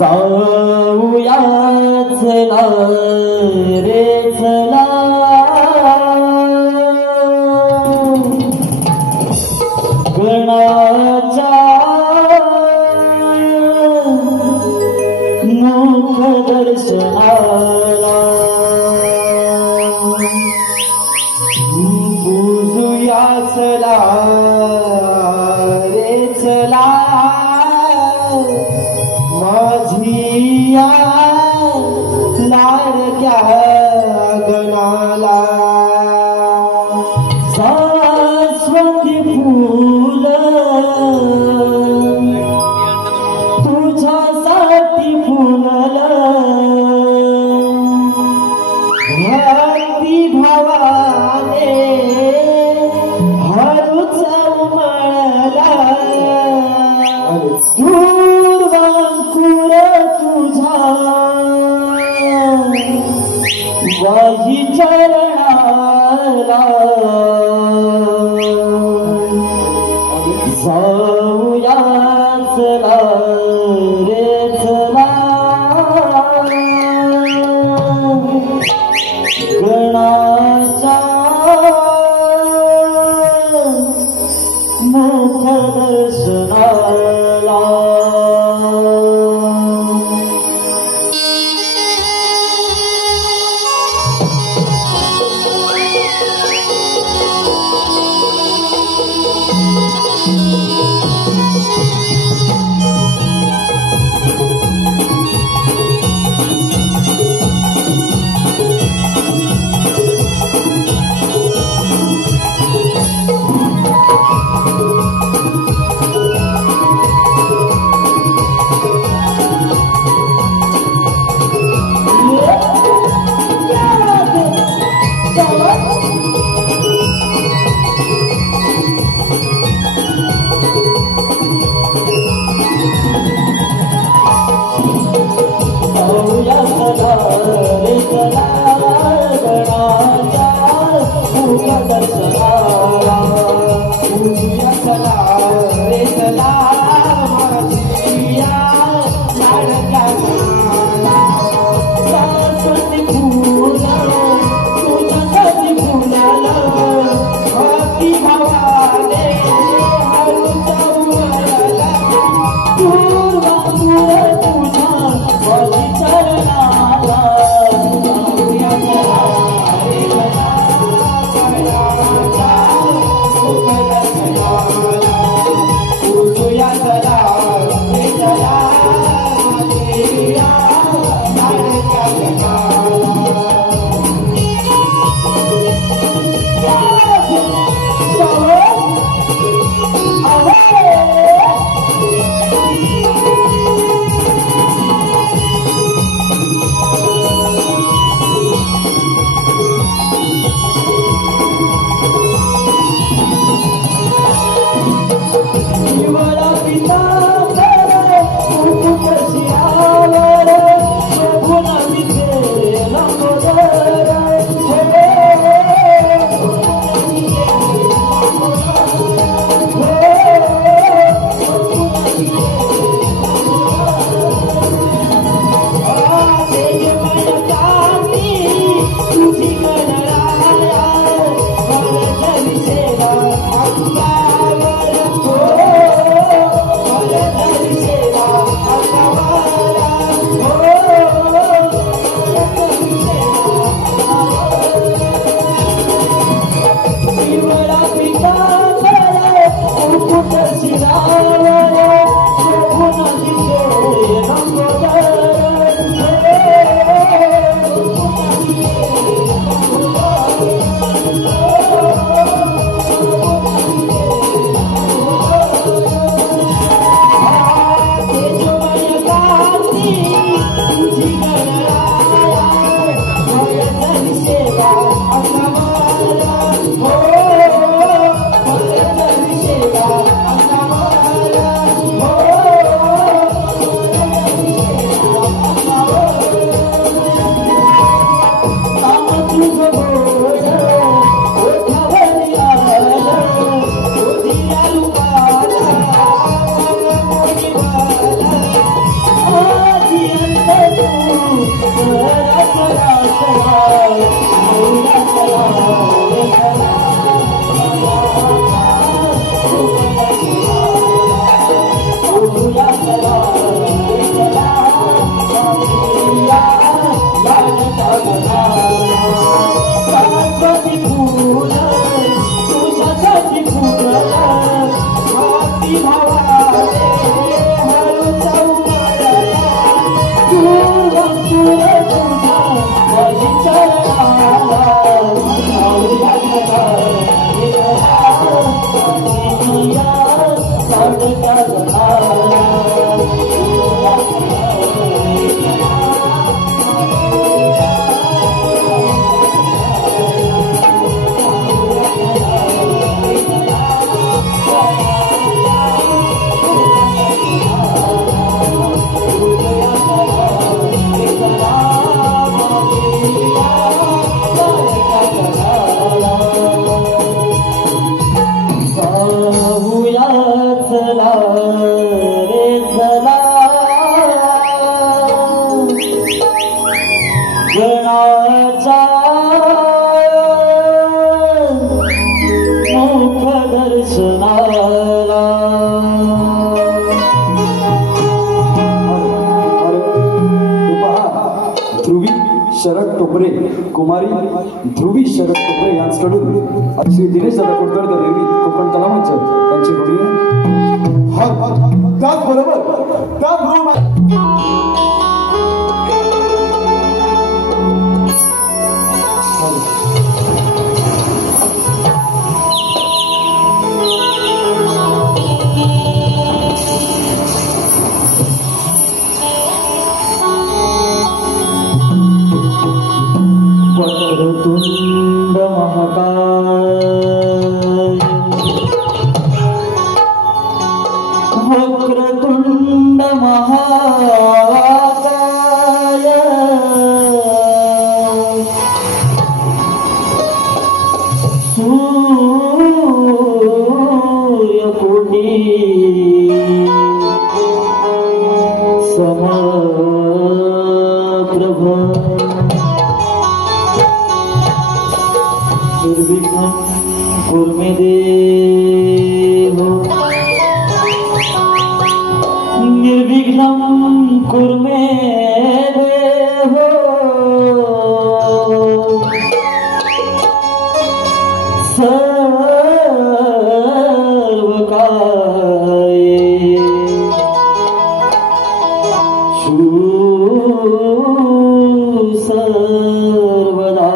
जाऊया चला रे चला गणाच्या मुख दर्शनाला बुजूया चला रे चला माझिया लाडक्या गणाला सरस्वती फूल तुझ्यासाठी फुललं भक्ती भावाने हळूच उमळला वाही चरणाला जाऊया चला रे चला गणाच्या मुख दर्शनाला कुमारी ध्रुवी शरद कोपरे यांच्याकडून श्री दिनेश दादा कोटकरकर यांनी कोकण कलामंच त्यांची जोडी त्याचबरोबर वक्रतुंड महाकाय वक्रतुंड महाकाय सूर्यकोटी समप्रभ निर्विघ्नं कुरु मे देव निर्विघ्नं कुरु मे देव सर्वकार्ये सर्वदा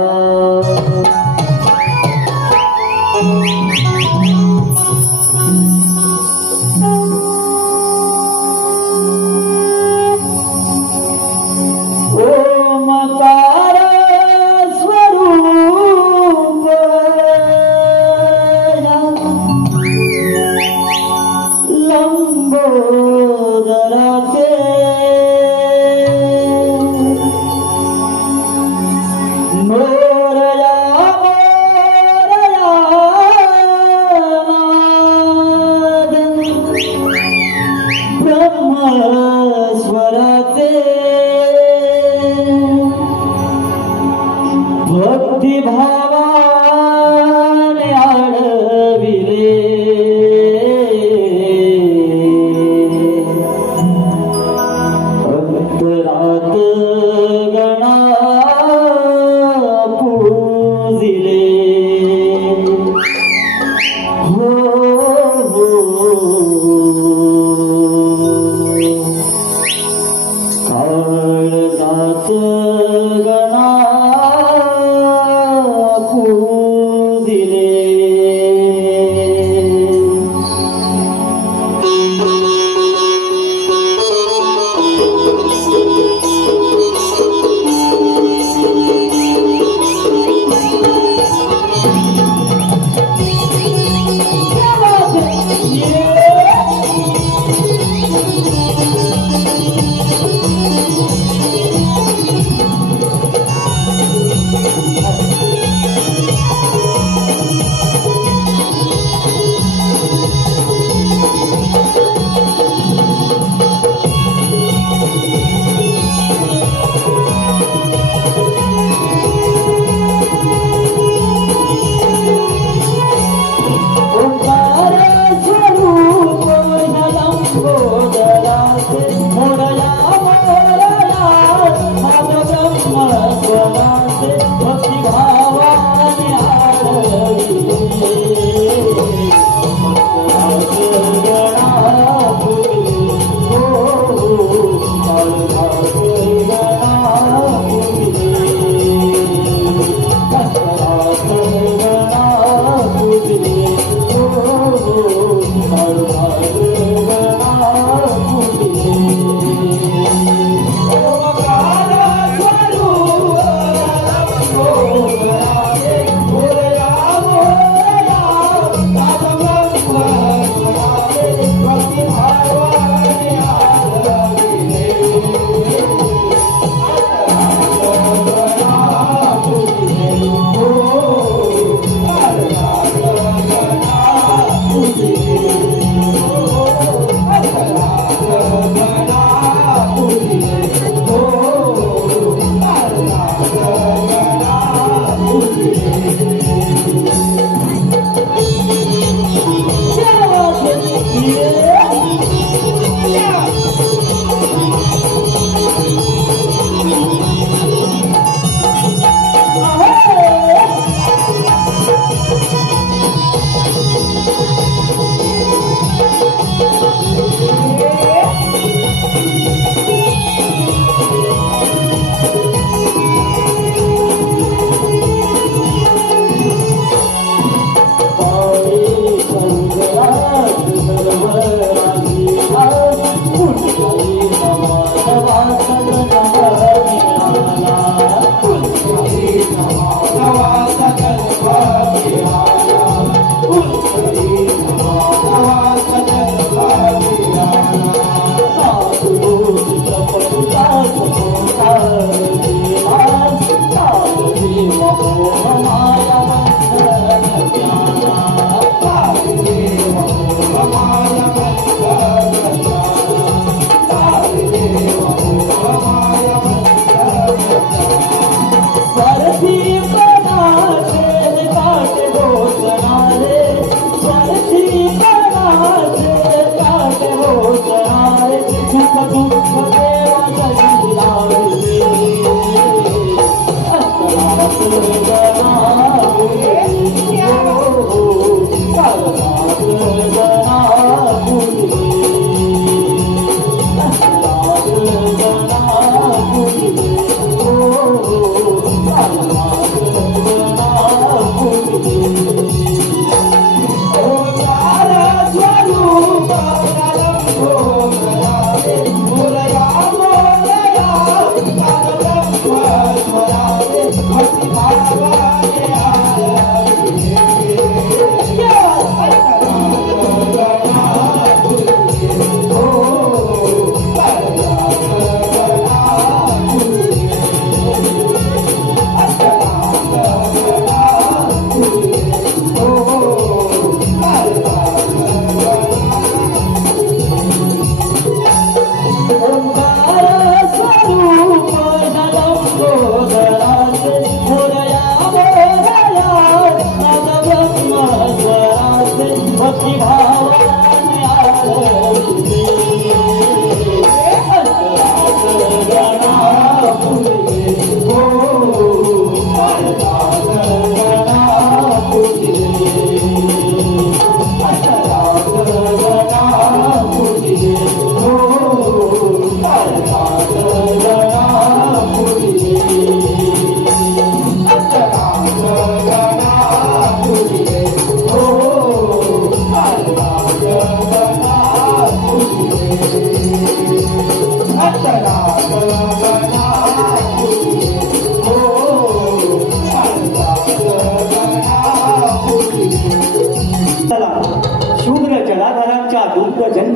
ओमकार स्वरूप लंबोदराते मोरया ब्रह्मस्वराते भक्तिभावाने आडविले अंतरात गणा पूजिले हो काळजात गणा पूजिले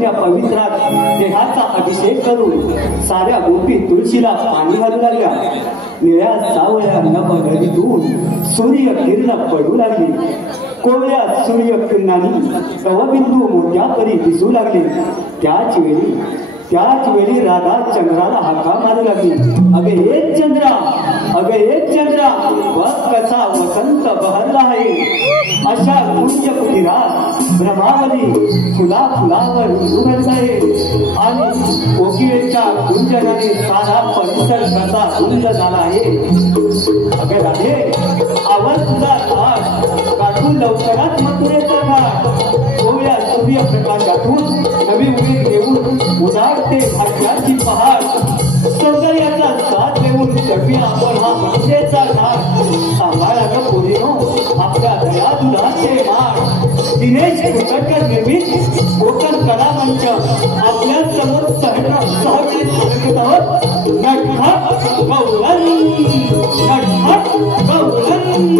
त्या पवित्रात देहाचा अभिषेक करून साऱ्या गोपी तुळशीला पाणी घालू लागल्या. निळ्या सावळ्या नभगतीतून सूर्य किरण पडू लागली. कोवळ्या सूर्य किरणांनी कवबिंदू मोठ्या परी दिसू लागले. त्याच वेळी राधा चंद्राला हाका मारू लागली. अगे हे चंद्रा, अगे हे चंद्रा, बघ कसा वसंत बहरला आहे. अशा कुंज कुटीरात ब्रह्मावली फुला फुलावर उघडत आहे आणि कोकिळेच्या गुंजनाने सारा परिसर कसा गुंज झाला आहे. अगे राधे, आवाज तुझा घाट गाठून लवकरात मथुरेचा घाट. कोवळ्या सूर्यप्रकाशातून नवी उमेद घेऊन उजाडते भाग्याची पहाड. सौंदर्याचा साथ देऊन चढूया आपण हा मथुरेचा घाट. सांभाळा ग पोरीनो आपल्या दया दुधाचे माठ. दिनेश कुलकर्णी निर्मित कोकण कला मंच आपल्या समोर सहवेळी सांगत आहोत. नटखट गौरन, नटखट गौरन.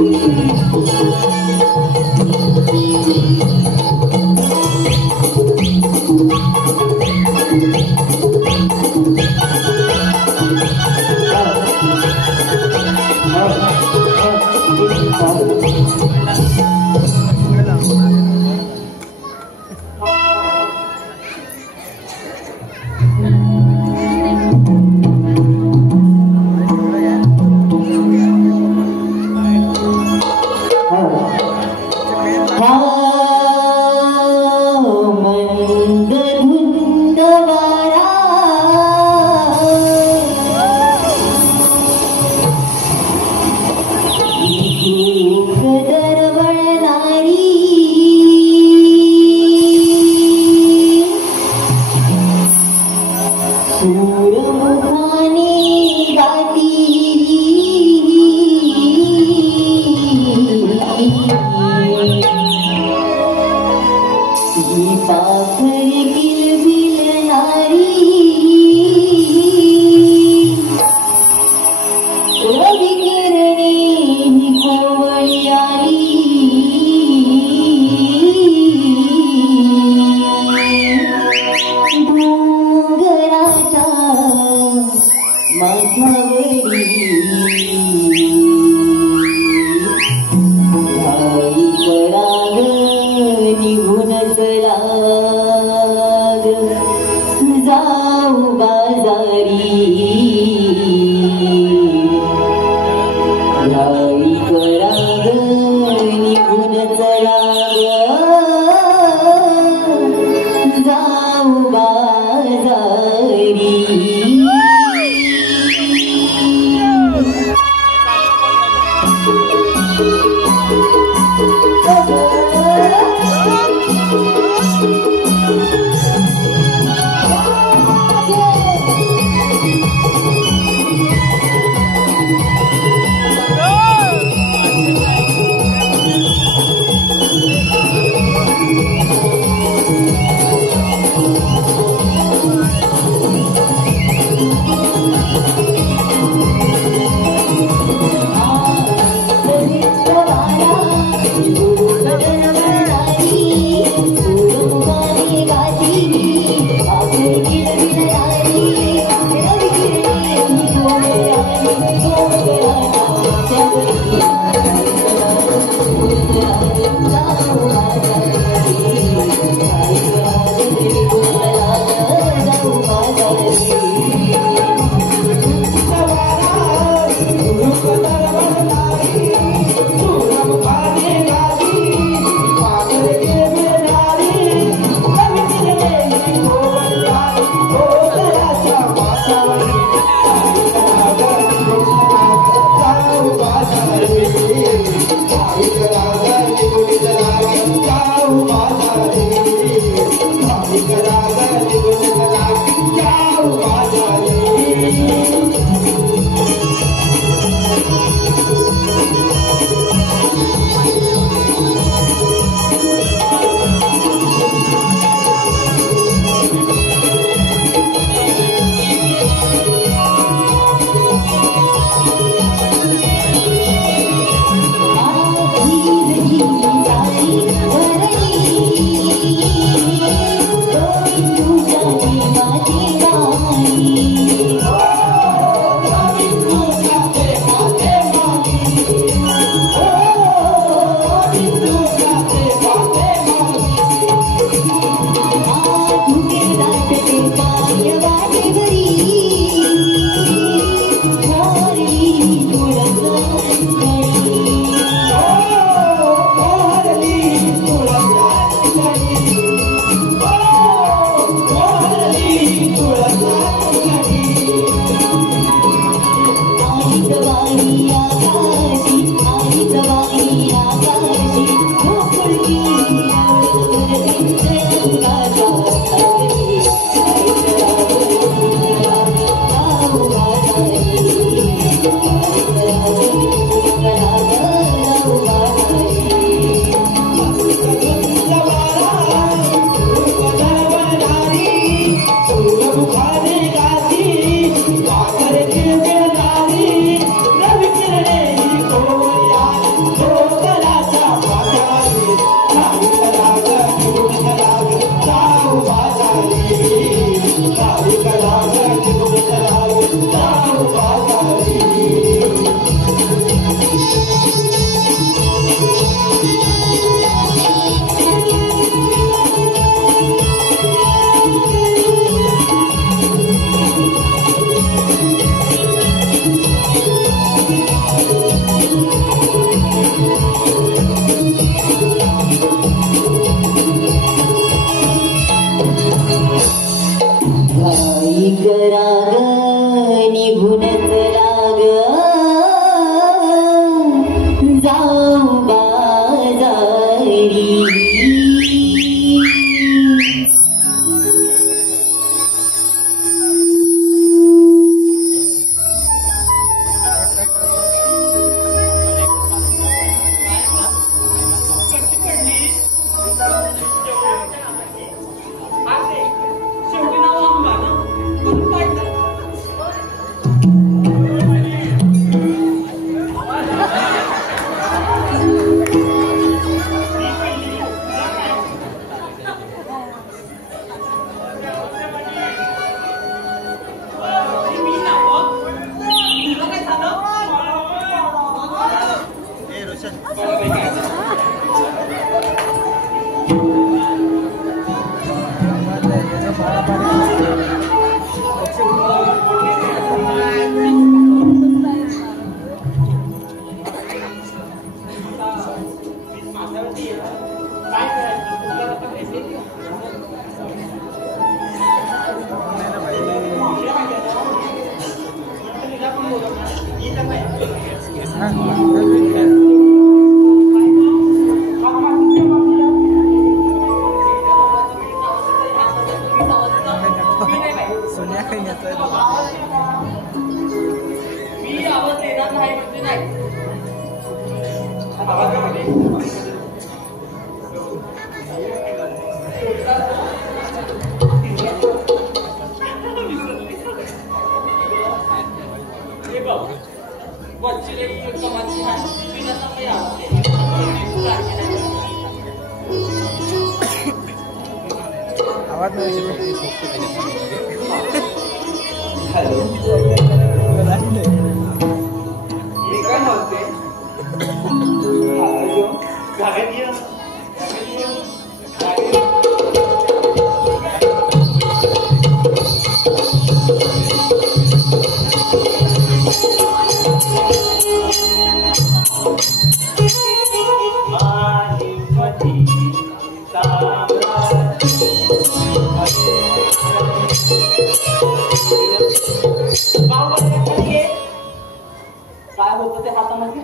काय होतं ते हातामध्ये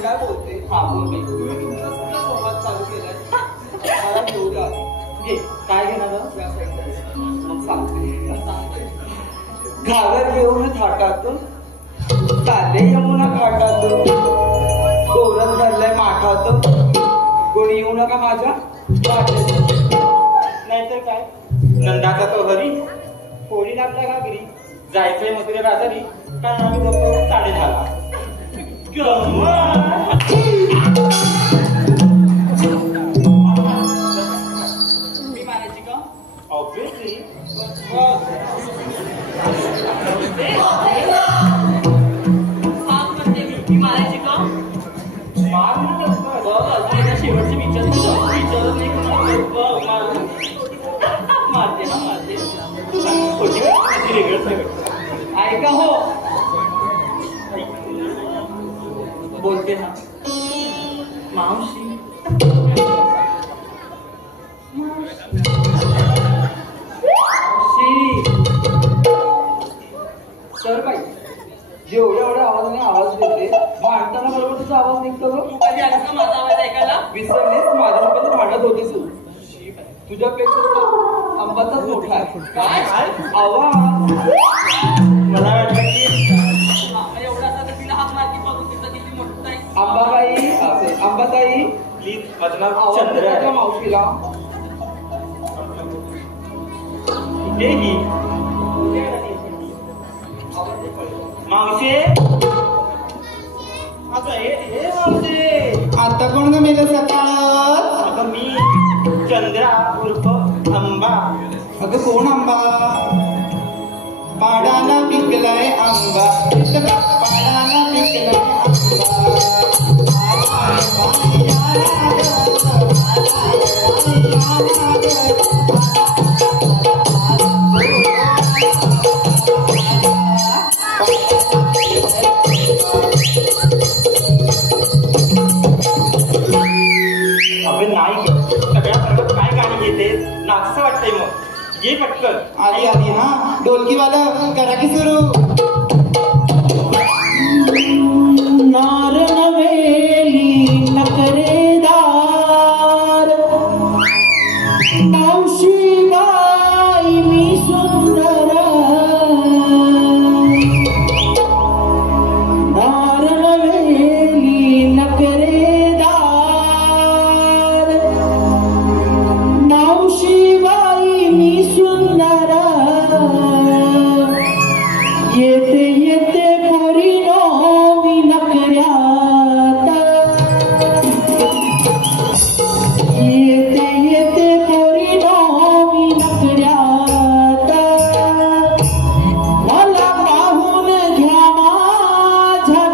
काय बोलते हा बोलते चालू केलाय मला घेऊ द्या घे काय घेणार मग सांगते घागर घेऊन थाटातून चाले यमुना घाटातून गोरख धरलंय माठातून कोणी येऊ नका माझ्या वाटेत नाहीतर काय नंदाचा तो हरी कोणी लागला घागरी जायचंय मथुरे बाजारी कारण आम्ही बघतो 10:30 मी मारायची का ऑब्विसली मी मारायची का मार शेवटचे विचारत नाही मारते ना मारते ऐका हो बोलते ना मावशी सर बाई एवढ्या आवाजाने आवाज देते भांडताना बरोबर तुझा आवाज निघतो तू कधी आला का माझा आवाज ऐकायला विसरलीस माझ्यासोबत भांडत होतीस तुझ्यापेक्षा आंबाचाच मोठा आहे काय आवाज मला वाटलं की एवढा तिला हात मारती बघून तिचा किती मोठा आहे अंबाबाई अंबाताई प्लीज माझं नाव चंद्र आहे मावशीला मावशी आता कोण ग मेलं सकाळ अगं मी चंद्रा उर्फ आंबा अगं कोण आंबा पाडाला पिकलाय आंबा पाडाला पिकलाय नाचसं वाटतंय मग ये पटकन आली आली हा ढोलकीवाला करा की सुरू नार नवेली नकरेदार मावशी बाई मी सुंदर नार नवेली नकरेदार मावशी बाई मी सुंदर येते येते पोरीनो मी नकऱ्यात येते येते पोरीनो मी नकऱ्यात मला पाहून घ्या माझ्या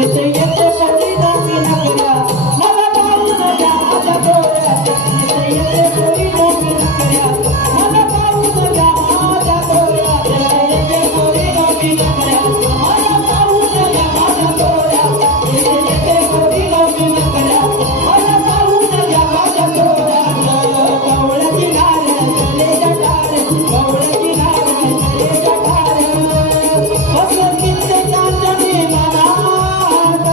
येते येते पोरी नोंदी नकऱ्या मला पाहून घ्या माझ्या डोळ्यात येते येते पोरी नोंदी नकऱ्या मला पाहून घ्या माझ्या डोळ्यात येते पोरी नोंदी नकऱ्या मला पाहून घ्या माझ्या डोळ्यात येते येते पोरी नोंदी नकऱ्या मला पाहून घ्या माझ्या डोळ्यात कवळ्या किनारे चले जटार कवळ्या किनारे चले जटार बसवतीचे चांदणे मनात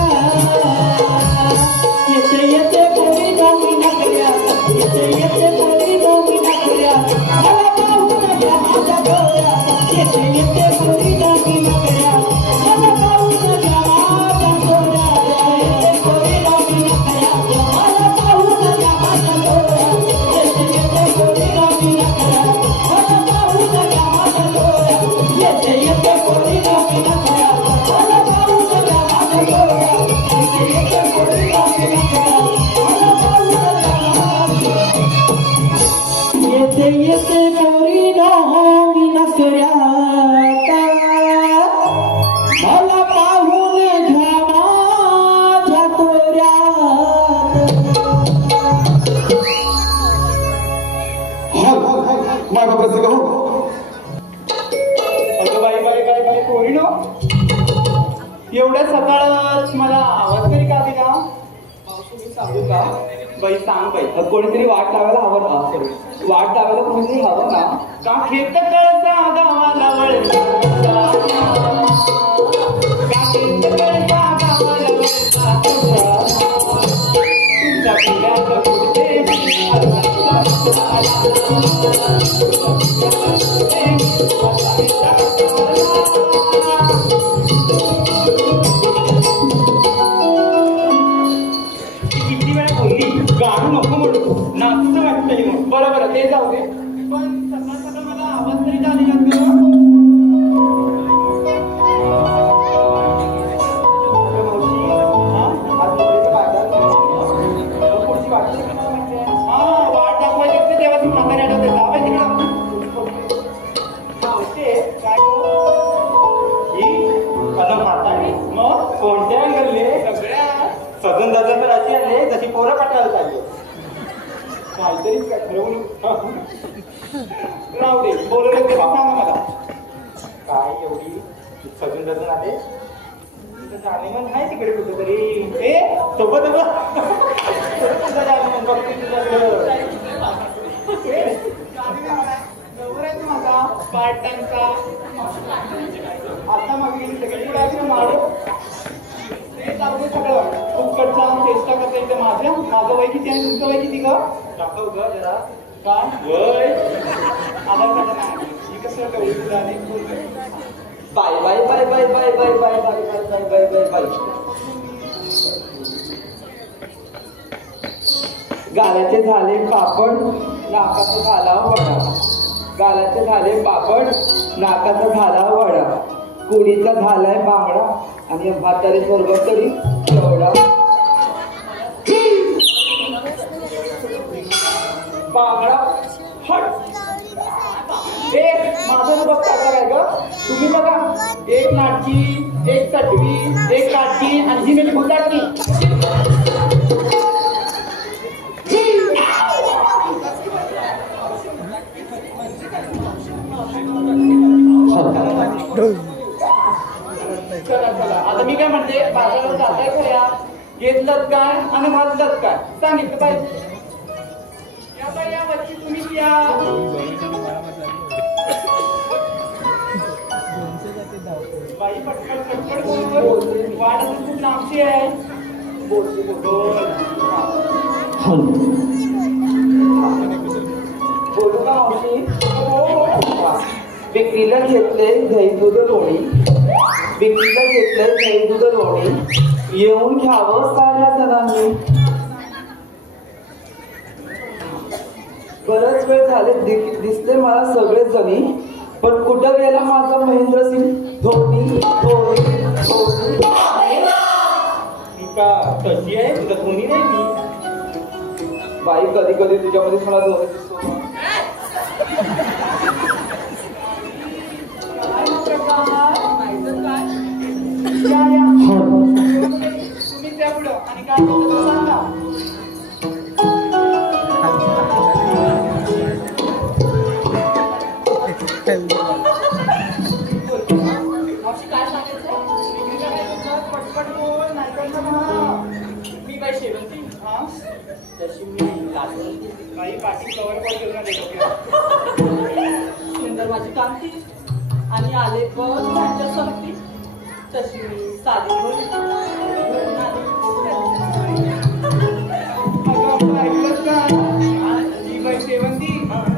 येते येते पोरी नोंदी नकऱ्या येते येते पोरी नोंदी नकऱ्या मला पाहून घ्या माझ्या डोळ्यात येते येते पोरी नोंदी नकऱ्या मला पाहून घ्या माझ्या डोळ्यात येते पोरी नोंदी नकऱ्या मला पाहून घ्या माझ्या डोळ्यात येते येते पोरी नोंदी नकऱ्या मला पाहून घ्या माझ्या डोळ्यात येते येते पोरी नोंदी नकऱ्या मला पाहून घ्या माझ्या डोळ्यात येते येते पोरी नोंदी नकऱ्या मला पाहून घ्या येते येते पोरी नोंदी नकऱ्या मला पाहून घ्या माझ्या डोळ्यात माय बापाचं गहू अगं बाई बाई बाई बाई पोरीनो एवढ्या सकाळच मला आवाज तरी का दिला मावशी मी सांगू का बाई सांग बाई कोणीतरी वाट लावायला हवं ना वाट लावायला कोणीतरी हवं ना का खेत कळसा गावाला वळसा का खेत कळसा गावाला वळसा तुमच्या पिढ्याचं कुठे किती वेळा बोलली गाणं नको म्हणू नाचतं वाटतंय मग बरोबर ते जाऊ दे पण सकाळ सकाळ मला आवाज तरी का दिला वाट दाखवायची तेव्हा ती म्हातारी आठवते जावे तिकडं काय म्हातारी मग कोणत्या गल्ले सगळ्या सजन दादा तर अशी आले जशी पोरं काटायला पाहिजे काहीतरी ठरवून राहू दे बोलवलं ते सांगा मला काय एवढी सजन दादा आले जाणे मग आहे तिकडे कुठं तरी ए सोबत माझा पार्ट टाइमचा आता मग सगळी मारू ते जाऊ दे सगळं फुकटचा चेष्टा करता येते माझं वय किती आणि तुमचं वय किती ग दाखव ग जरा काय वय आधार कार्ड नाही ही कसं कवळी तुला बाय बाय बाय बाय बाय बाय बाय बाय बाय बाय बाय बाय बाय गालाचे झाले पापड नाकाचा झाला वडा गालाचे झाले पापड नाकाचा झाला वडा कुडीचा झालाय बांगडा आणि म्हातारी स्वर्ग तरी एवढा बांगडा हट माझं ना बघता काय ग तुम्ही बघा एक नाटकी एक चटवी एक काटकी आणि ही म्हणजे भुताटकी चला चला आता मी काय म्हणते बाजारात जाताय खऱ्या घेतलं काय आणि घातलं काय सांगितलं पाहिजे या बाई या वरची तुम्ही या बाई पटकन पटकन बोल वाढ खूप लांबची आहे बोल बोलू का मावशी विक्रीला घेतले दही दूध लोणी विक्रीला घेतले दही दूध लोणी येऊन घ्यावं साऱ्या जणांनी बराच वेळ झाले दिसले मला सगळे जणी पण कुठं गेला माझा महेंद्रसिंग धोनी धोनी का तशी आहे तुझा धोनी नाही मी बाई कधी कधी तुझ्यामध्ये मला धोनी दिसतो सांगा. मावशी काय सांगायचं? पटपट बोल, नाहीतर ना मी बाई शेवंती. हा तशी मी काही पाठी कवर पण घेऊन आले. सुंदर माझी कामती आणि आले बघ त्यांच्या संगती. तशी मी साधी बोल ऐकलं का? ही बाई शेवंती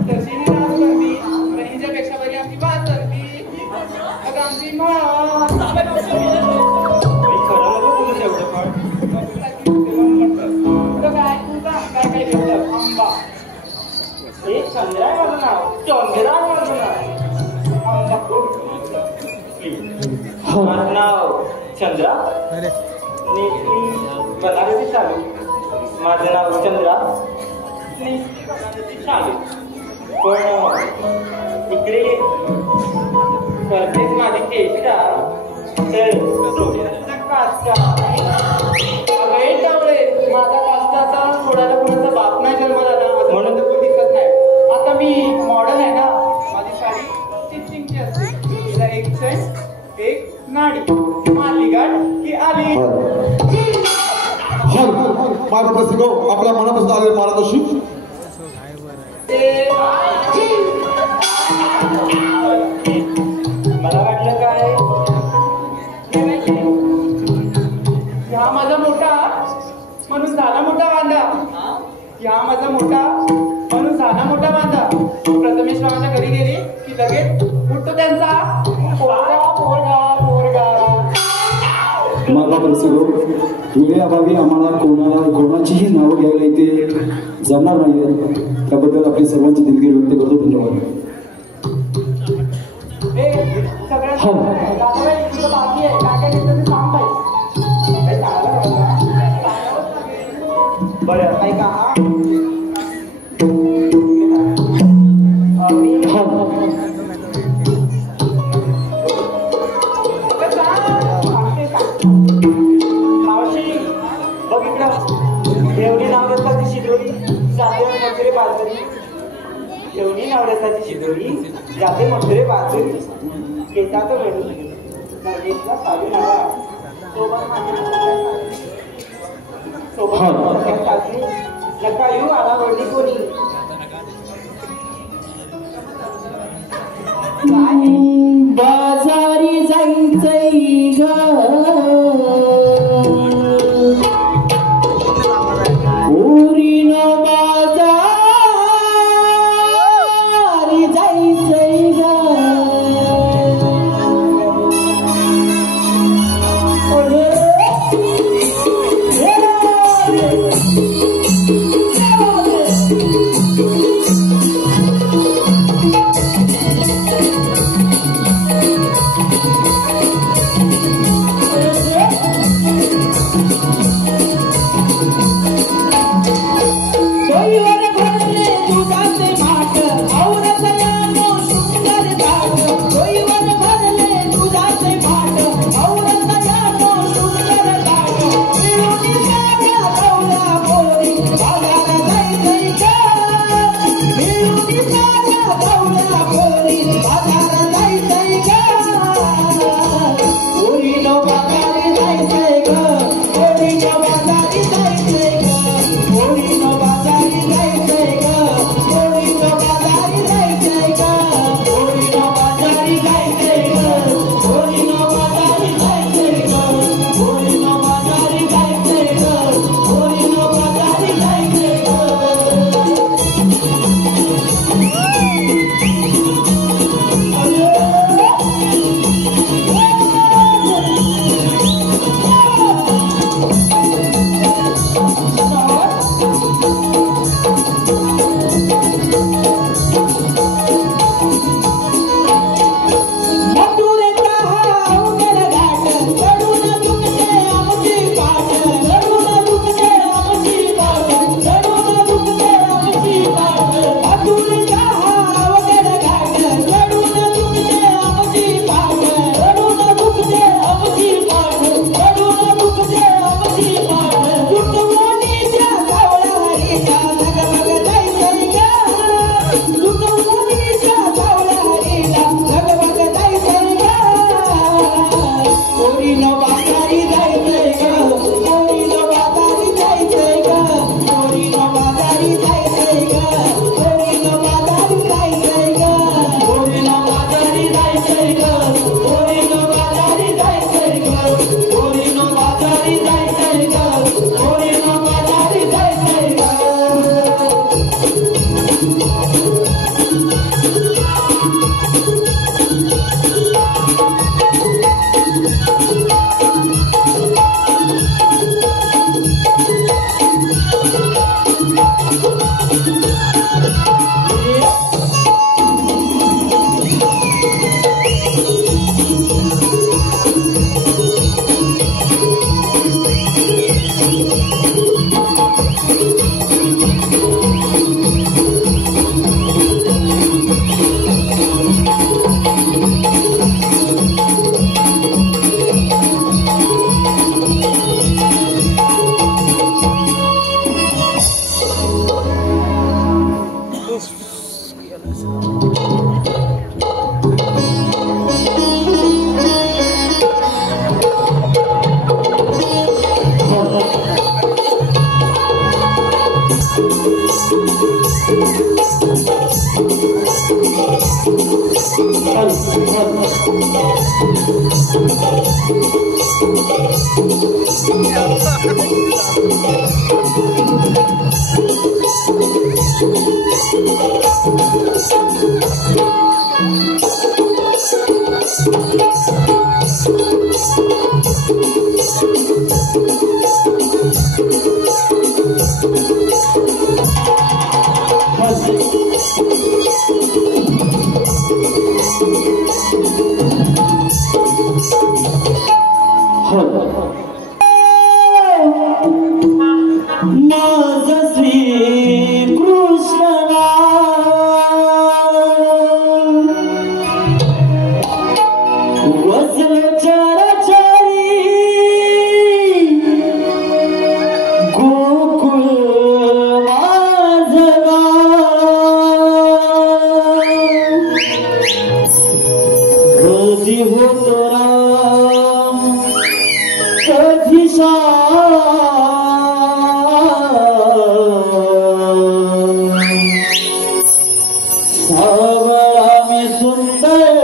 तशी नाही राहत करती, पण हिच्यापेक्षा बरी आमची बात करती. अगं आमची काय घेतलं आंबा. एक चंद्रा आहे माझं नाव, चंद्रा आहे माझं नाव. आंबा माझं नाव चंद्रा. मी बनारसी शालू. माझं नाव चंद्रा. मी बनारसी शालू. पण इकडे करतेच माझी चेष्टा तर कास्टा. माझा कास्टाचा सोडायला कोणाचा बाप नाही जन्माला आला म्हणून तर कोणी दिसत नाही. आता मी मॉडर्न आहे ना. माझी साडी स्टिचिंगची असते. तिला एक सेंट एक नाडी. आली गाठ की आली. आपल्या मनापासून आलेलं मार्गदर्शन मला वाटलं काय ह्या माझा मोठा म्हणून झाला मोठा वांदा. ह्या माझा मोठा म्हणून झाला मोठा वांदा. प्रथमेश रावाच्या घरी गेली की लगेच उठतो त्यांचा पोरगा पोरगा पोरगा. मला प्रसिद्ध वेळेअभावी आम्हाला कोणाचीही नावं घ्यायला इथे जमणार नाहीये. त्याबद्दल आपली सर्वांची दिलगिरी व्यक्त करतो. धन्यवाद. बाकी आहे काय काय घेतलं ते सांग बाई. बरं ऐका मावशी बघ इकडं. देवणी नवरसाची शिदोरी जाते मथुरे बाजरी. देवणी नवरसाची शिदोरी जाते मथुरे बाजरी. केसाचं वेळू नवरीतला साडी नावा सोबत नका येऊ आला वडली कोणी. बाजारी जायचंय ग पुरीनं बाजारी जायचंय ग कधी होतो राम कधी श्याम सावळा मी सुंदर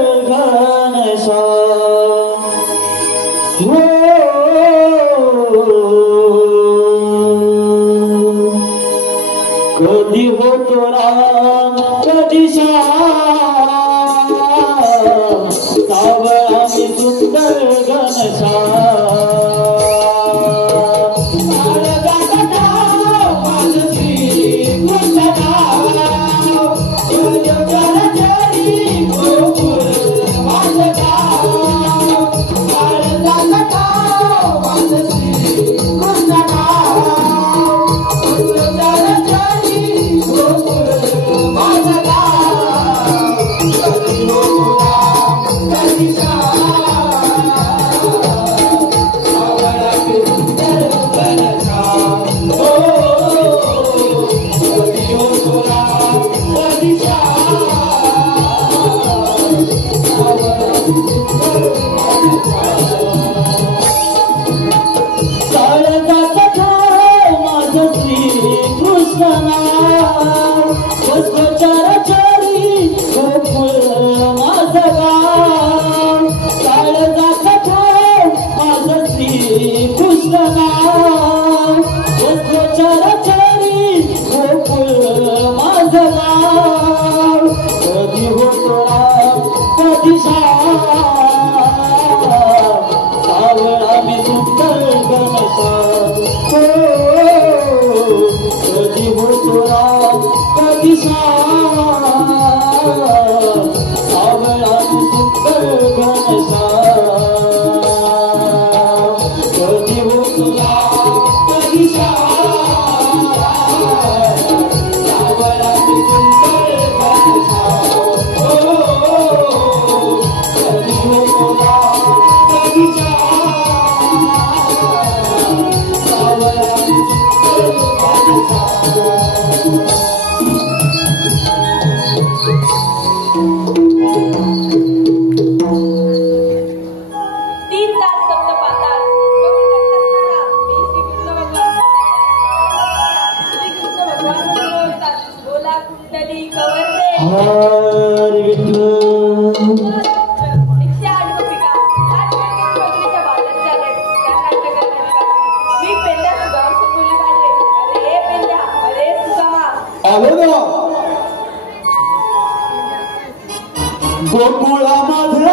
गोकुळामध्ये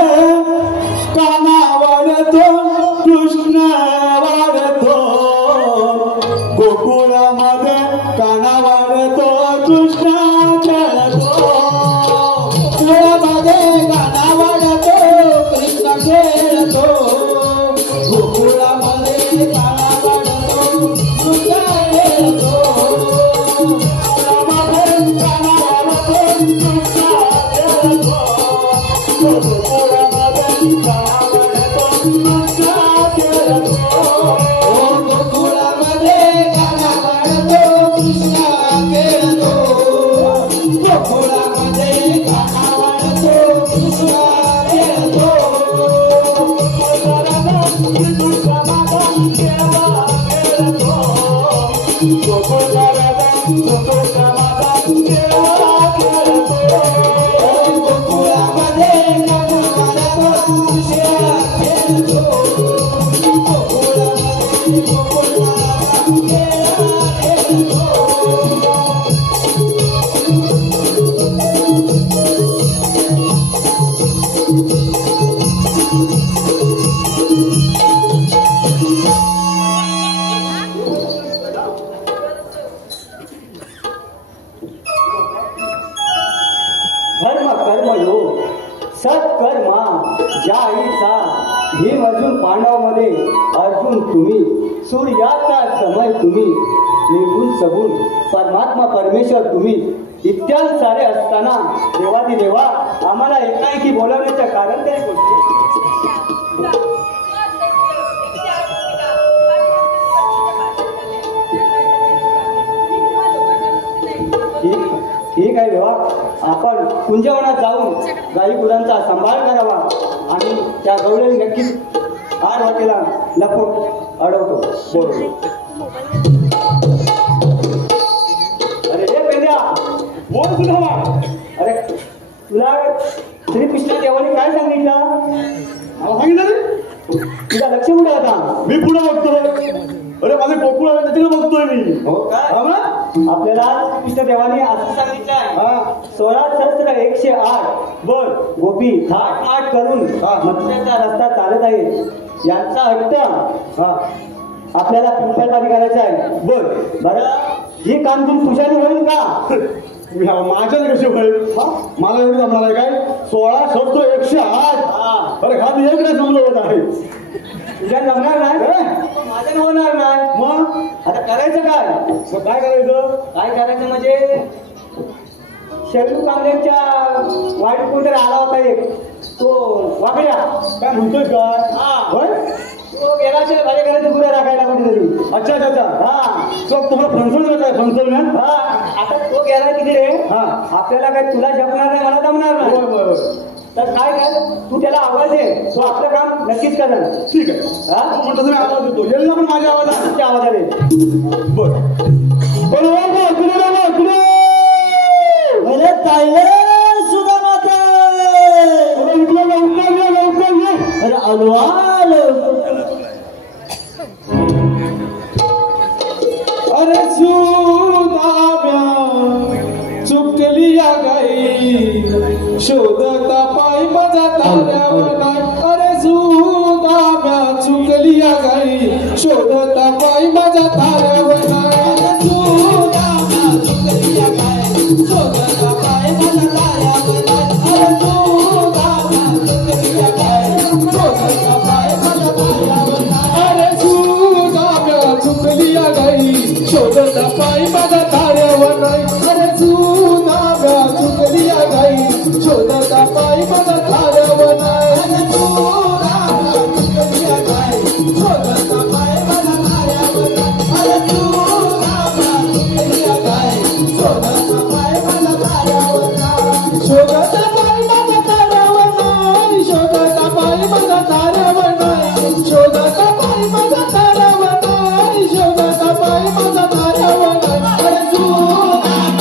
काना वाढतो कृष्ण वाढतो गोकुळामध्ये काना वाढतो कृष्ण खेळतो गोकुळामध्ये काना वाढतो कृष्ण खेळतो गोकुळामध्ये काना वाढतो कृष्ण खेळतो गोकुळामध्ये गाणं वाढतो कृष्ण खेळतो भीम अर्जुन पांडवामध्ये अर्जुन तुम्ही, सूर्याचा समय तुम्ही, निर्गुण सगुण परमात्मा परमेश्वर तुम्ही, इत्यादी सारे असताना देवादी देवा आम्हाला एकाएकी बोलावण्याचं कारण तरी कोणते? ठीक आहे देवा, आपण कुंजवनात जाऊन गाई गुरांचा सांभाळ करावा आणि त्या गौरी नक्कीच आठ वाटेला लपवून अडवतो. बरोबर. अरे रे पेंड्या, बोल तुला. अरे तुला श्रीकृष्ण देवाने काय सांगितलं? मला सांगितलं रे. तुझा लक्ष कुठे आता? मी पुढे बघतोय. अरे माझे गोकुळ आहे त्याच्याकडे बघतोय मी. हो काय? आपल्याला श्रीकृष्ण देवाने असं सांगितलं, 16,108 बोल गोपी थाट माट करून मत्स्याचा रस्ता चालत आहे. यांचा हट्ट आपल्याला पिंपळवाडी करायचा आहे. बोल बरं, हे काम तुझ्याने होईल का? माझ्याच कसे होईल? मला एवढी जमणार आहे काय? 16,108. अरे हा मी एक नाही समजलं होत आहे. तुझ्या जमणार नाही, माझ्या होणार नाही. मग आता करायचं काय? मग काय करायचं? काय करायचं म्हणजे शेलू कांबळेच्या वाईट कोणतरी आला होता एक, तो वाकड्या. काय म्हणतोय काय? होय, तो गेला असेल माझ्या घरात गुरा राखायला कुठेतरी. अच्छा अच्छा अच्छा. हा, तो तुम्हाला फंक्शन काय फंक्शन? हा, आता तो गेला तिकडे. आपल्याला काय तुला जमणार नाही, मला जमणार नाही. बरोबर. तर काय कर, तू त्याला आवाज दे, तो आपलं काम नक्कीच करेल. ठीक आहे. हा, म्हणतो तुम्ही आवाज देतो. यांना पण माझ्या आवाज तुझ्या आवाजाने. बरं. अरे ताईले सुद्धा माता, अरे अलवाल. अरे सुदाम्या चुकली या गाई, शोधता पायी माझा ताऱ्यावर नाही. अरे सुदाम्या चुकली या गाई, शोधता पायी माझा ताऱ्यावर नाही. अरे सुदाम्या चुकली या गाई, शोधता पायी माझा ताऱ्यावर नाही. अरे सुदाम्या चुकली या गाई, शोधता पायी माझा ताऱ्यावर नाही. अरे सुदाम्या चुकली या गाई, शोधता पायी माझा ताऱ्यावर नाही. अरे सुदाम्या चुकली या गाई, शोधता पायी माझा ताऱ्यावर नाही. अरे सुदाम्या चुकली या गाई, शोधता पायी माझा ताऱ्यावर नाही. अरे सुदाम्या चुकली या गाई, शोधता पायी माझा ताऱ्यावर नाही. शोधता पायी माझा ताऱ्यावर नाही. शोधता पायी माझा ताऱ्यावर नाही. शोधता पायी माझा ताऱ्यावर नाही. शोधता पायी माझा ताऱ्यावर नाही. अरे सुदाम्या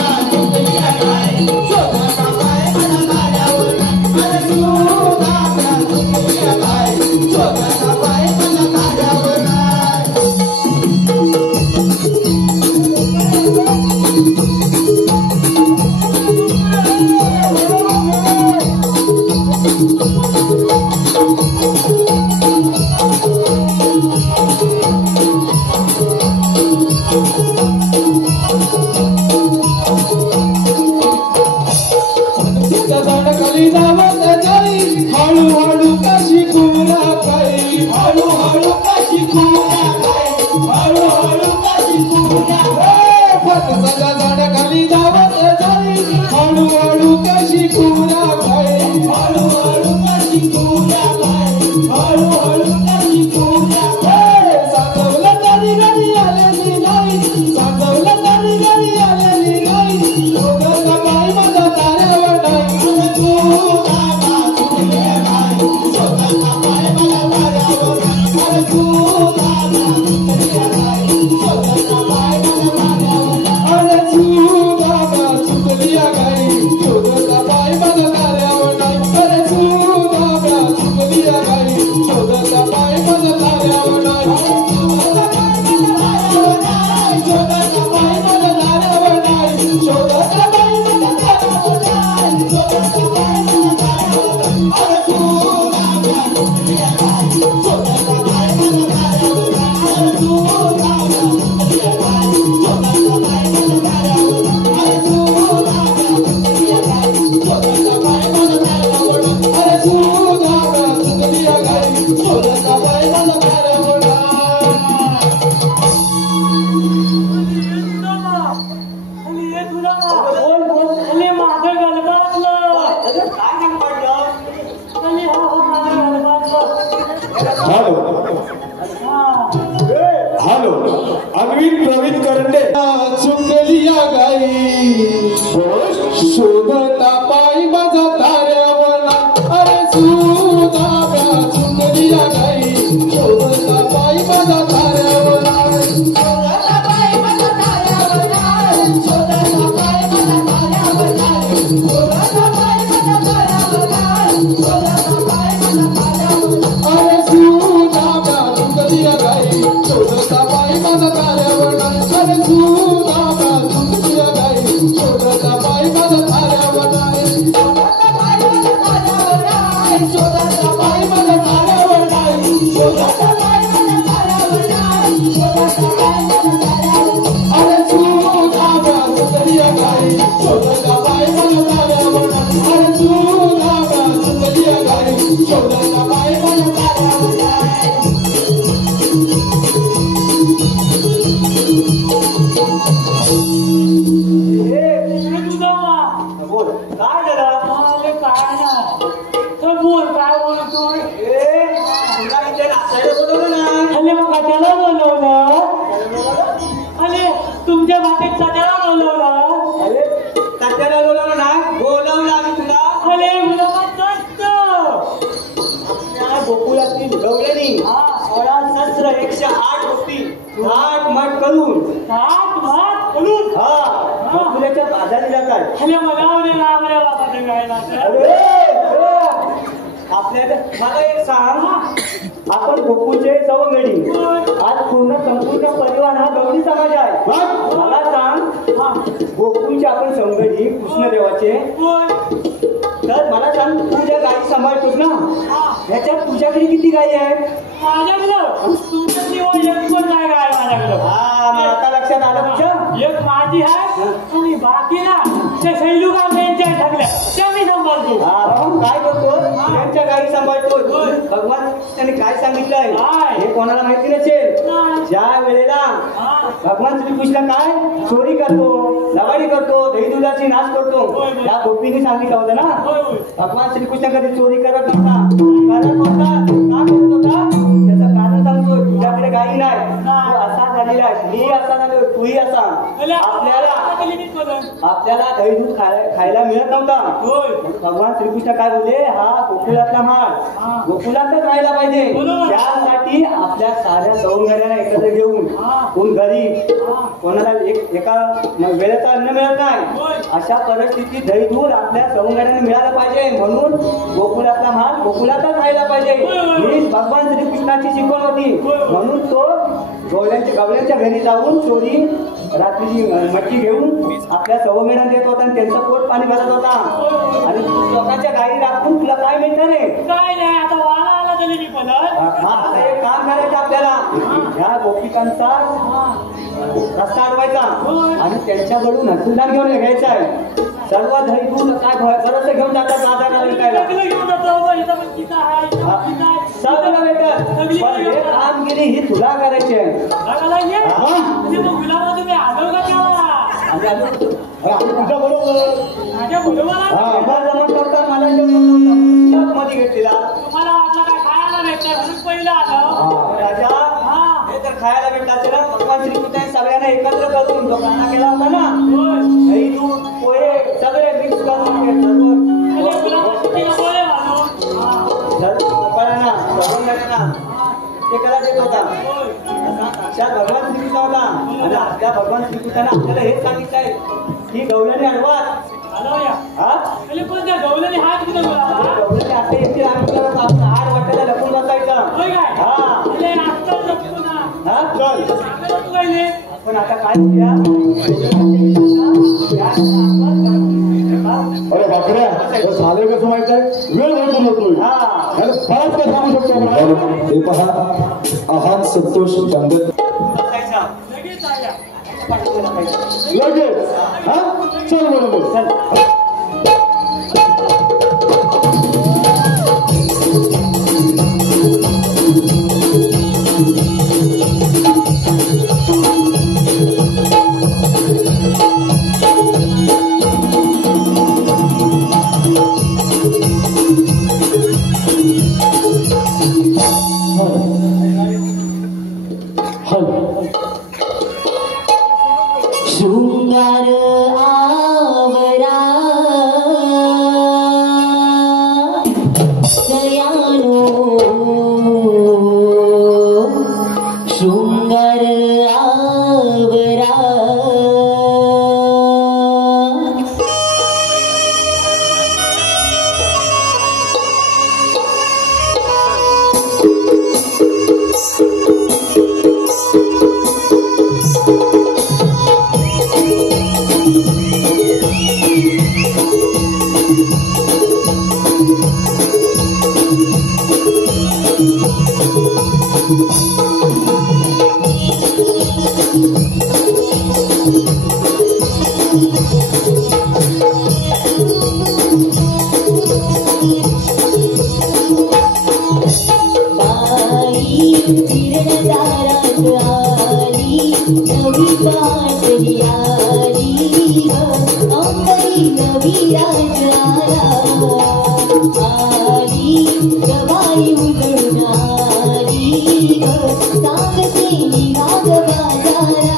तुमच्या बाबतीत सध्याला बोलवलं. अरे तात्याला बोलावलं ना, बोलावलं आम्ही तुला. अरे मुलाबाद नसतं. त्या गोकुळातील गवळणी 108 होती. 8 माठ करून हात भात बोलून. गोकुळाच्या बाजारी जातात. अरे मला आवडेल आपल्या बाबाचं गायला. आपल्याला मला एक सांग, आपण गोकुळचे सवंगडी आज संपूर्ण परिवार हा गवळी समाज आहे. मला सांग, गोकुळचे आपण सवंगडी कृष्णदेवाचे, तर मला सांग, तू ज्या गाई सांभाळतोस ना, ह्याच्यात तुझ्याकडे किती गाई आहेत? माझ्याकडं तुमच्या शिवाय एक पण नाही गाय माझ्याकडं. आता लक्षात आलं तुझ्या? एक माझी आहे आणि बाकी ना त्या शैलूगाव यांच्या ठरल्या त्या मी सांभाळतो. काय करतो? त्यांच्या गाई सांभाळतो. भगवान त्यांनी काय सांगितलंय हे कोणाला माहिती नसेल. ज्या वेळेला भगवान श्रीकृष्ण काय चोरी करतो, लवाडी करतो, दही दुधाची नाश करतो, त्या गोपीने सांगितलं होतं ना. भगवान श्रीकृष्ण कधी चोरी करत नव्हता, करत होता. का करत होता त्याचं कारण सांगतो. तुझ्याकडे गाई नाही, तू असा झालेला आहे, मी असा झालो, तूही असा. आपल्याला दही दूध खायला मिळत नव्हता. भगवान श्रीकृष्ण काय बोलले, हा गोकुळातला माल गोकुळातच राहायला पाहिजे. त्यासाठी आपल्या साऱ्या सवंगड्यांना एकत्र घेऊन, कोण गरीब, कोणाला एका वेळेचं अन्न मिळत नाही, अशा परिस्थितीत दही दूध आपल्या सवंगड्यांना मिळालं पाहिजे. म्हणून गोकुळातला माल गोकुळातच राहायला पाहिजे. ही भगवान श्रीकृष्णाची शिकवण होती. म्हणून तो गवळ्यांच्या घरी जाऊन चोरी रात्रीची मटकी घेऊन आपल्या सवंगड्यांना देत होता आणि त्यांचं पोट पाणी भरत होता. आणि लोकांच्या गाई राखून तुला काय मिळतं रे? काय नाही, आता वाला आला तरी मी पण. आता एक काम करायचं आपल्याला, ह्या गोपिकांचा रस्ता अडवायचा आणि त्यांच्याकडून हसूदार घेऊन घ्यायचा आहे. सर्व दही दूध काय बरंच घेऊन जातात बाजाराला विकायला. सगळं भेटत. पण हे कामगिरी ही तुला करायची आहे. तुझ्या बरोबर जमत करता मला मध्ये घेतलेला. तुम्हाला वाटलं काय खायला भेटतंय म्हणून पहिलं आलं. राजा हे तर खायला भेटला असेल. भगवान श्रीकृष्णाने सगळ्यांना एकत्र करून तो खाना केला होता ना, दही दूध पोहे सगळे मिक्स करून ते कला देत होता. साक्षात भगवान श्रीकृष्ण होता. आणि आपल्या भगवान श्रीकृष्णाने आपल्याला हेच सांगितलंय की गवळणी अडवा. गवल्याने हात कुठे गवळणी आता येते, आपण हार वाटायला लपून बसायचा. पण आता काय करूया? अरे बाकड्या, झाले कसं माहित आहे, वेळ भरपूर होतोय. बराच काय सांगू शकतो आपण. हे पहा, आहात संतोष पंडित. लगेच हा चल बरोबर चल. शृंगार आवरा दयानो शृंगार आवरा सांगते निघा बाजारा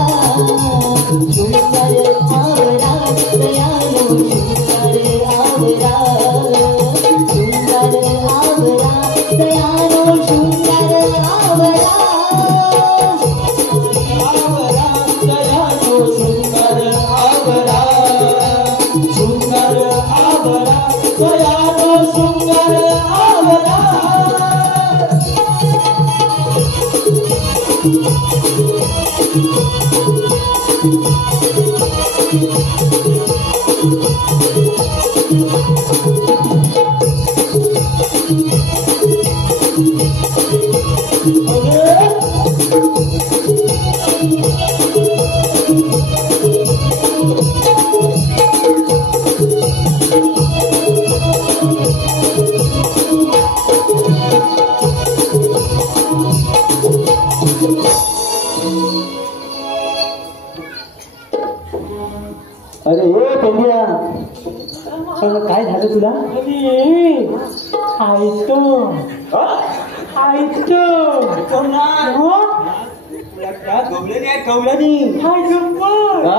अरे ए पेंडिया, काय झालं तुला?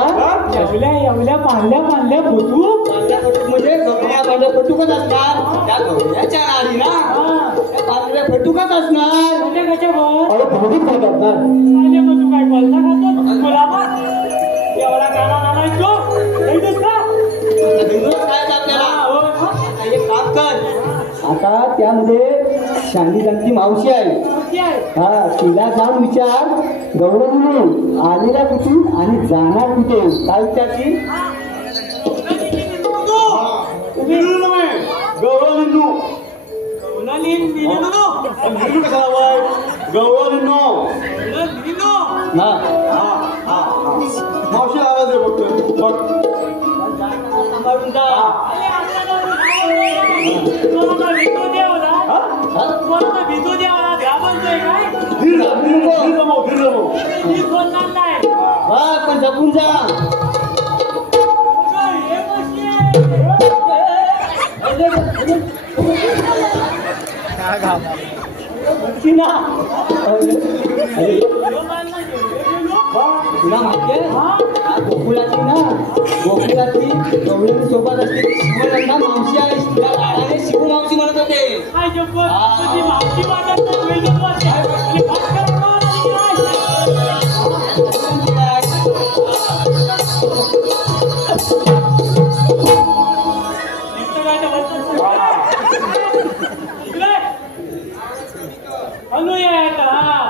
एवढ्या बांधल्या फोटू म्हणजे गवळ्या फटुकच असणार त्या गवळ्याच्या राणी ना त्या पांढऱ्या फटुकच असणार म्हणजे कशावर अरे फोटोच खातात ना. तू काय बोलता खातो गुलाबा एवढा गाणा आणायचो काय आपल्याला एक काम कर आता त्यामध्ये शांती जानकी मावशी आहे. हा, तिला जाऊन विचार गौरव म्हणून आलेला कुठून आणि जाणार कुठे. काय विचारची? मावशी आवाज आहे बघ. पण जपून जा. तुला माहितीये गोकुळाची ना गोकुळाची गवळी सोबत असते शिवनंदा मावशी आहे. तिला लाडाने शिव मावशी म्हणत होते.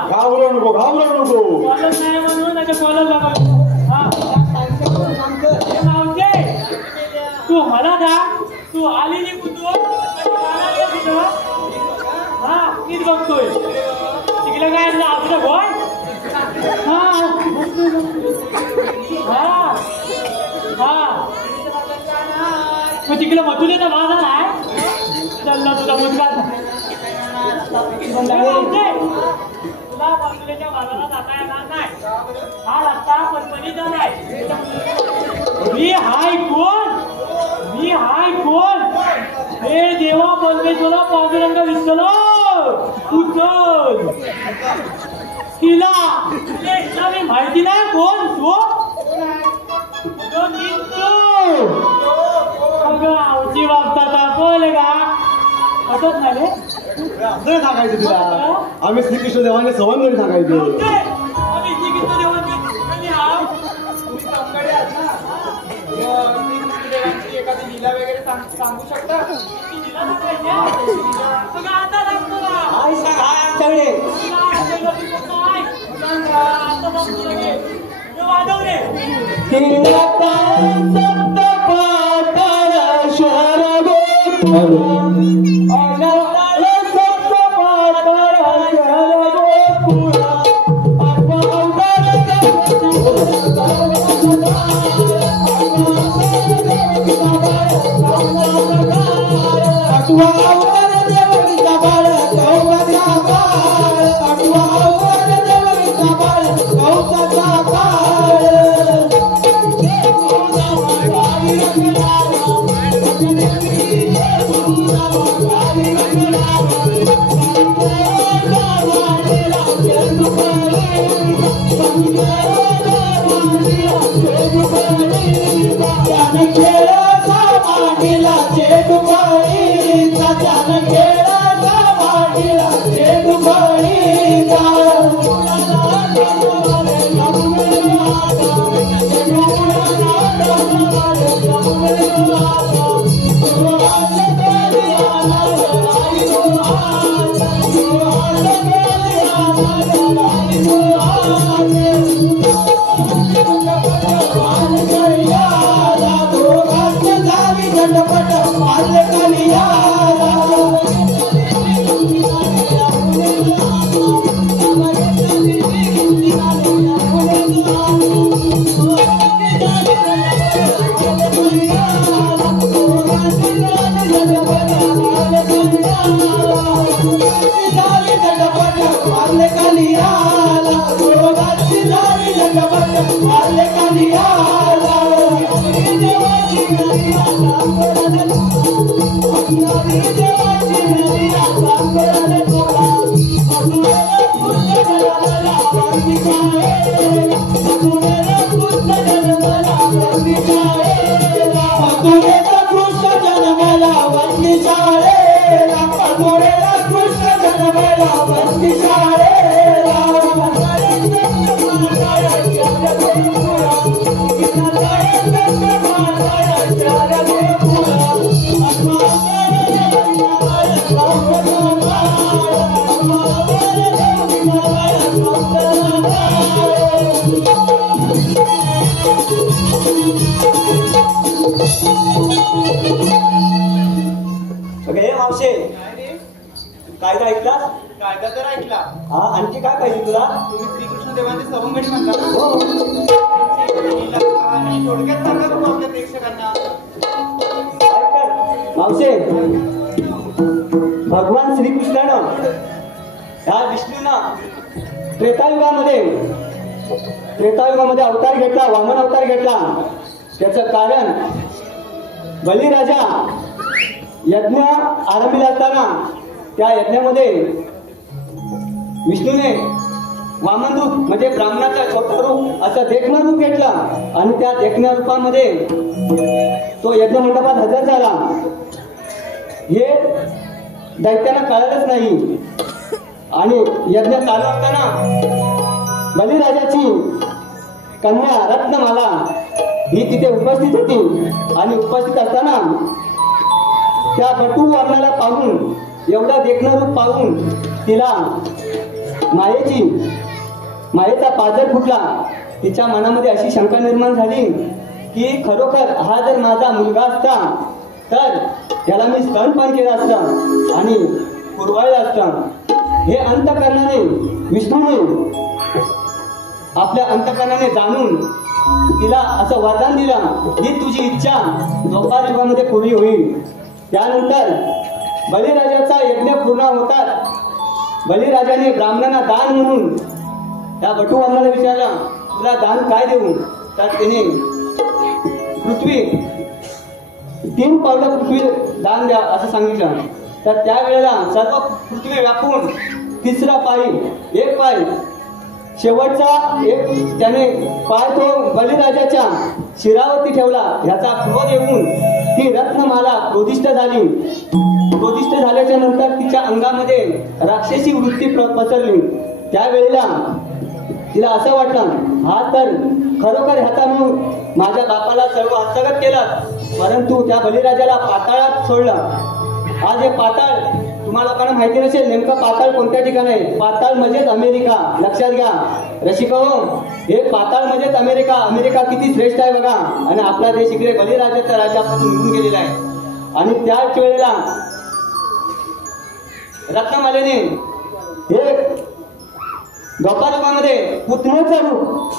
घाबरू नको. तू मला सांग तू आलेली कुठून हा नीट बघतोय तिकडे काय आपलं बोय मग तिकडे मथुरेचा माझा नाही चल तुला मुलगा तुला मथुरेच्या बाजारात जाता येणार नाही. हा रस्ता परभणीचा नाही. मी हाय कोण हे देवा परमेश्वरा पांडुरंग विठ्ठल उचल तिला मी माहिती नाही कोण तू आमची बाबता दाखवले का असंच नाही असं सांगायचं तुला. आम्ही श्रीकृष्ण देवाने सवंगडी सांगायचं. आम्ही श्रीकृष्ण देवाने एखादी लीला वगैरे सांगू शकता. आता सांगतो Thank you. मावशे कायदा ऐकला? कायदा तर ऐकला. हा, आणखी काय पाहिजे तुला? तुम्ही श्रीकृष्ण देवांचे सवंगडी म्हणता. हो, थोडक्यात सांगा बघू आपल्या प्रेक्षकांना. मावशे, भगवान श्रीकृष्णानं ह्या विष्णूनं त्रेतायुगामध्ये अवतार घेतला, वामन अवतार घेतला. त्याचं कारण बलिराजा यज्ञ आरंभिला असताना त्या यज्ञामध्ये विष्णूने वामन रूप म्हणजे ब्राह्मणाचं छोटं रूप असं देखणं रूप घेतलं आणि त्या देखण्या रूपामध्ये तो यज्ञ मंडपात हजर झाला. हे दैत्यांना कळलंच नाही आणि यज्ञ चालू असताना बलिराजाची कन्या रत्नमाला ही तिथे उपस्थित होती आणि उपस्थित असताना त्या बटू वर्णाला पाहून, एवढा देखणं रूप पाहून तिला मायेचा पाजर फुटला. तिच्या मनामध्ये अशी शंका निर्माण झाली की खरोखर हा जर माझा मुलगा असता तर त्याला मी स्तनपान केलं असतं आणि पुरवायला असतं. हे अंतकरणाने विष्णूने आपल्या अंतकरणाने जाणून तिला असं वरदान दिलं की तुझी इच्छा द्वापार युगामध्ये पूर्ण होईल. त्यानंतर बलिराजाचा यज्ञ पूर्ण होतात बलिराजाने ब्राह्मणांना दान म्हणून त्या बटूवर्णाला विचारलं, तुला दान काय देऊ? तर त्याने पृथ्वी 3 पावलं पृथ्वी दान द्या असं सांगितलं. तर त्यावेळेला सर्व पृथ्वी व्यापून 3रा पाय, एक पाय शेवटचा एक त्याने पाय तो बलिराजाच्या शिरावरती ठेवला. ह्याचा क्रोध येऊन ती रत्नमाला क्रोधिष्ठ झाली. क्रोधिष्ठ झाल्याच्या नंतर तिच्या अंगामध्ये राक्षसी वृत्ती पसरली. त्यावेळेला तिला असं वाटलं, हा तर खरोखर ह्याचा मी माझ्या बापाला सर्व हस्तगत केलं, परंतु त्या बलिराजाला पाताळात सोडलं. आज हे पाताळ तुम्हाला लोकांना माहिती नसेल नेमकं पाताळ कोणत्या ठिकाणी आहे. पाताळ म्हणजेच अमेरिका. लक्षात घ्या रसिको, हे पाताळ म्हणजेच अमेरिका. अमेरिका किती श्रेष्ठ आहे बघा. आणि आपला देश इकडे बलिराजाचा राज्यापासून निघून गेलेला आहे. आणि त्याच वेळेला रत्नमालेने हे द्वापार युगामध्ये पुतण्याचं रूप,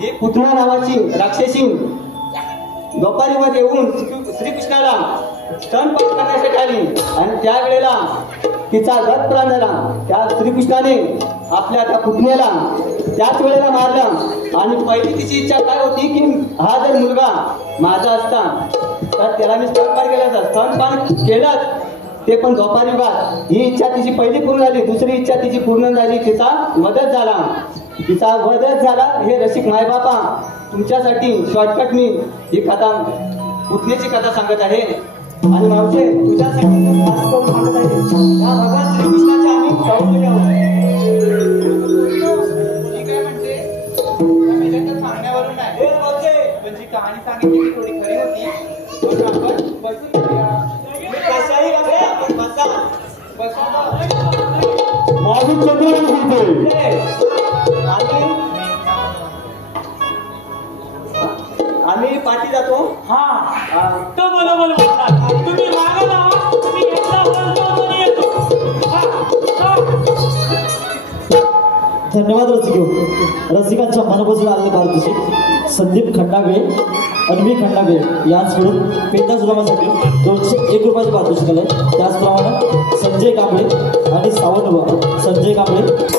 ही पुतना नावाची राक्षसी द्वापार युगात येऊन श्रीकृष्णाला स्तनपान करण्यासाठी आली आणि त्यावेळेला तिचा वध प्राण झाला. त्या श्रीकृष्णाने आपल्या त्या पुतण्याला त्याच वेळेला मारलं. आणि पहिली तिची इच्छा काय होती की हा जर मुलगा माझा असता तर त्याला मी स्तनपान केलं असतं. स्तनपान केलं ते पण द्वापार युगात. ही इच्छा तिची पहिली पूर्ण झाली. दुसरी इच्छा तिची पूर्ण झाली, तिचा वधच झाला. तिचा वधच झाला. हे रसिक मायबापा तुमच्यासाठी शॉर्टकट मी ही कथा पुतण्याची कथा सांगत आहे. आणि मावशे तुझ्यासाठी खास करून सांगत आहे, या भगवान श्रीकृष्णाचे आम्ही कौतुक आहोत. मी काय म्हणते, या मेल्याच्या सांगण्यावरून नाही, हे मावशे पण जी कहाणी सांगितली ती थोडी खरी होती. म्हणून आपण बसून घेऊया. मी कशाही बघे, आपण बसा. माझी चंद्र बोलतोय. आम्ही पाठी जातो. हा तो बरोबर बोलतात. तुम्ही मागा ना, मी एकदा बोलतो आणि येतो. धन्यवाद रसिको. रसिकांच्या मनापासून आलेले भारतीय संदीप खंडागळे आणि मी खंडागळे यांचकडून पेता सुदामासाठी 201 रुपयाचे पारितोषिक आलंय. त्याचप्रमाणे संजय कांबळे आणि सावंतबा संजय कांबळे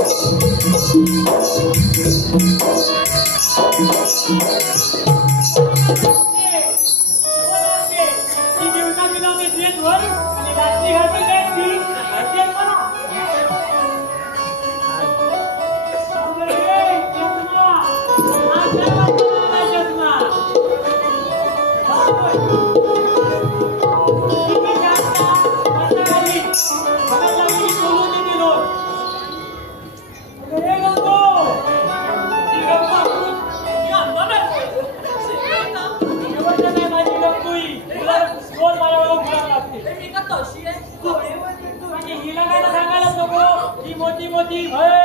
Bye.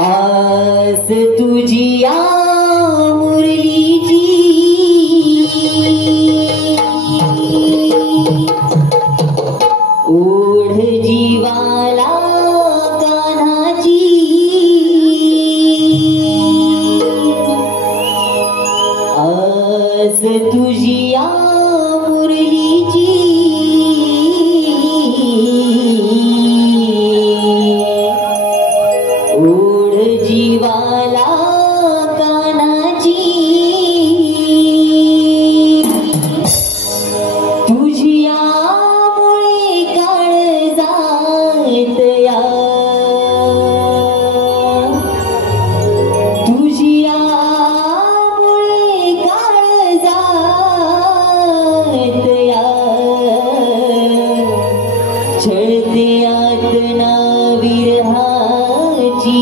आस तुझी या मुरलीची ओढ जीवाला कान्हाची आस तुझी या मुरलीची ओढ जीवाला कानाची तुझ्यामुळे काळजात छळते यातना विरहाची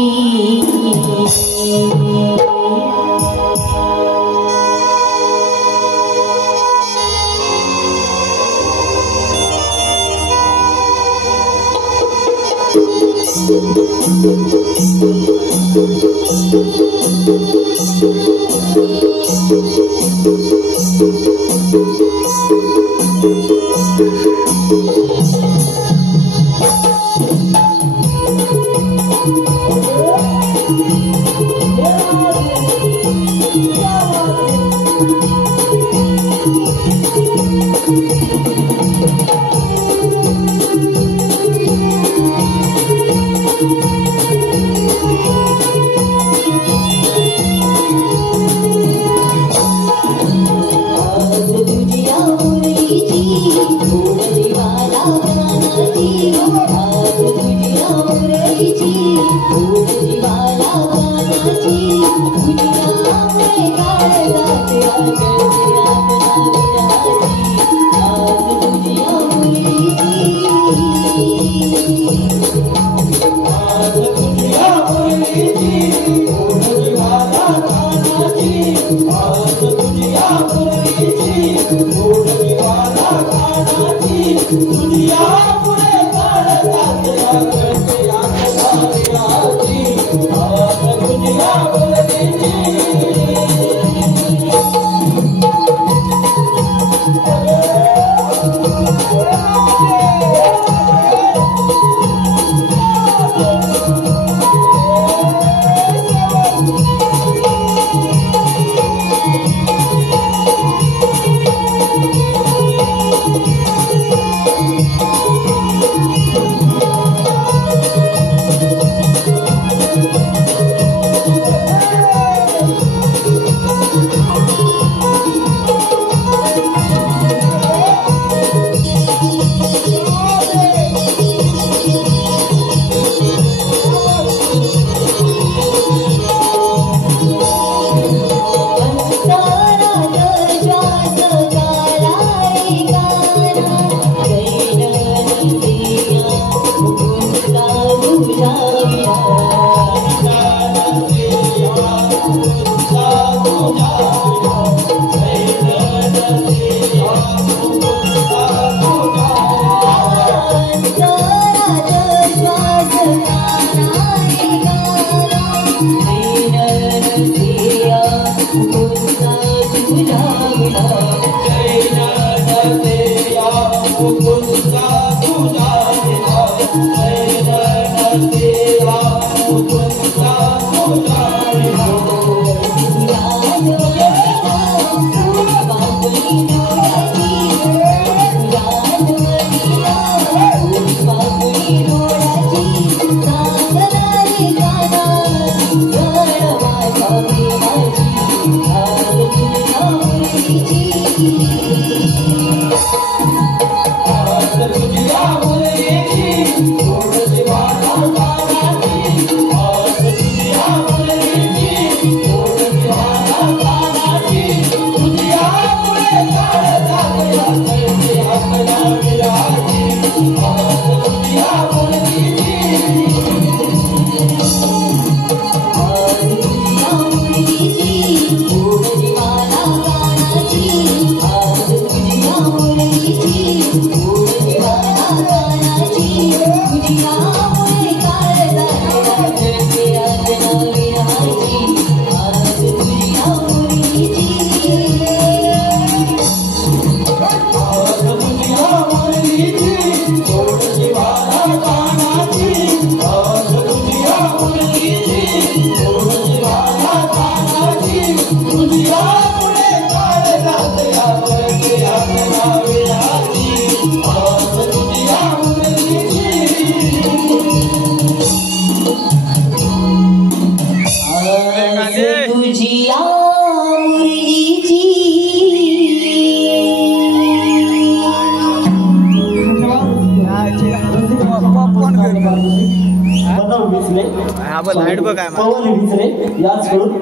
पवन विचरे याचकडून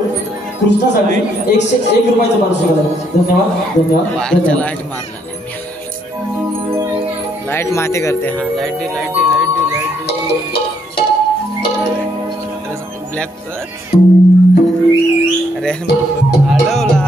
कृष्णासाठी 101 रुपयाचं पारितोषिक आहे. धन्यवाद धन्यवाद धन्यवाद. लाईट माती करते हा लाईट डी ब्लॅक कर अरे अडवला